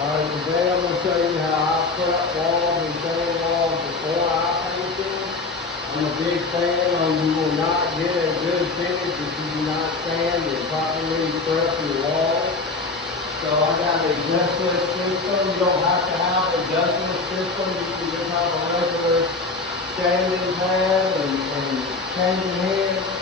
Alright, today I'm going to show you how I prep walls and sand walls before I paint them. I'm a big fan on you will not get a good finish if you do not sand and properly prep your walls. So I got a dustless system. You don't have to have a dustless system. You can just have a regular sanding pad and changing head.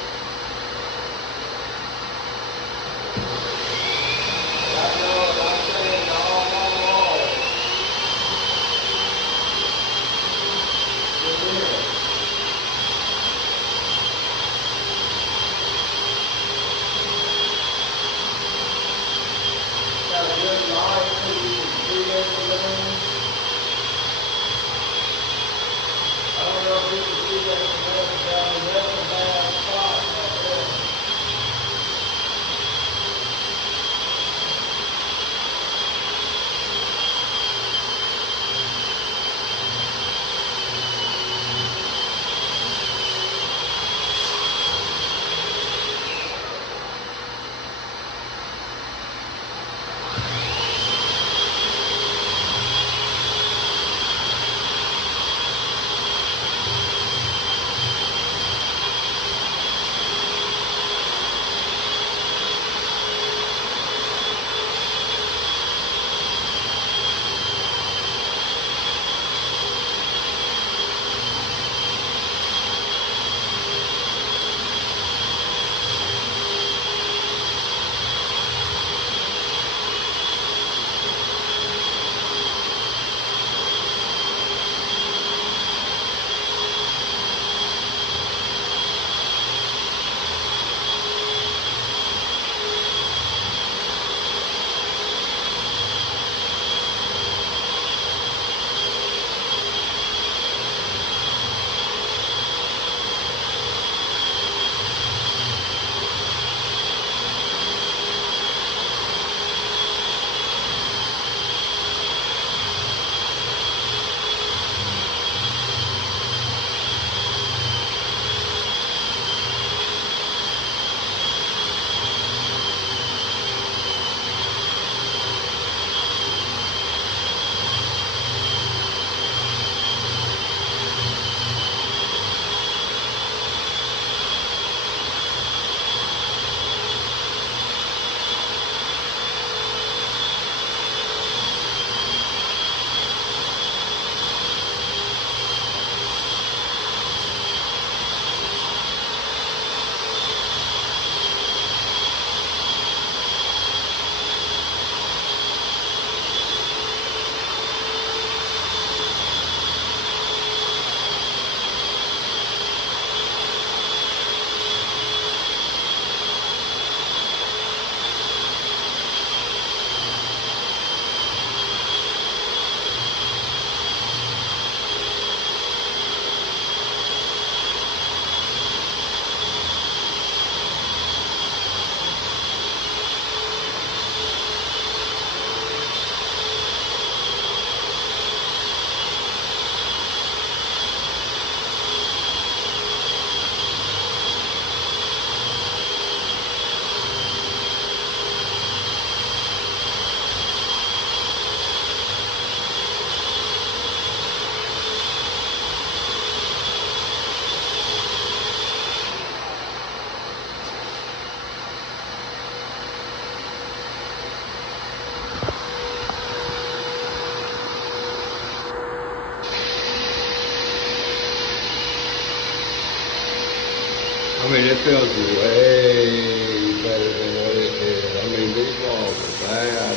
I mean, it feels way better than what it did. I mean, these walls are bad.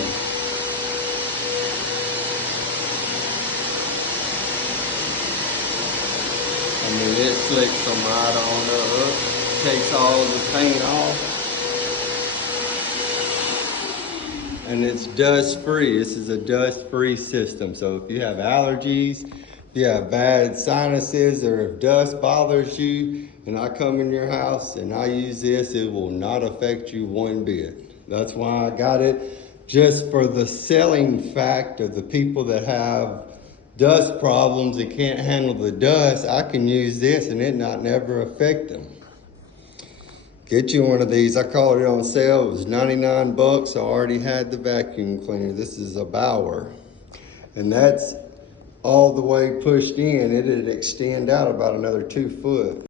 I mean, it slicks them right on up, takes all the paint off. And it's dust free. This is a dust free system. So if you have allergies, if you have bad sinuses, or if dust bothers you, and I come in your house and I use this, it will not affect you one bit. That's why I got it, just for the selling fact of the people that have dust problems and can't handle the dust. I can use this and it not never affect them. Get you one of these. I called it on sale. It was 99 bucks. I already had the vacuum cleaner. This is a Bauer. And that's all the way pushed in. It'd extend out about another 2 foot.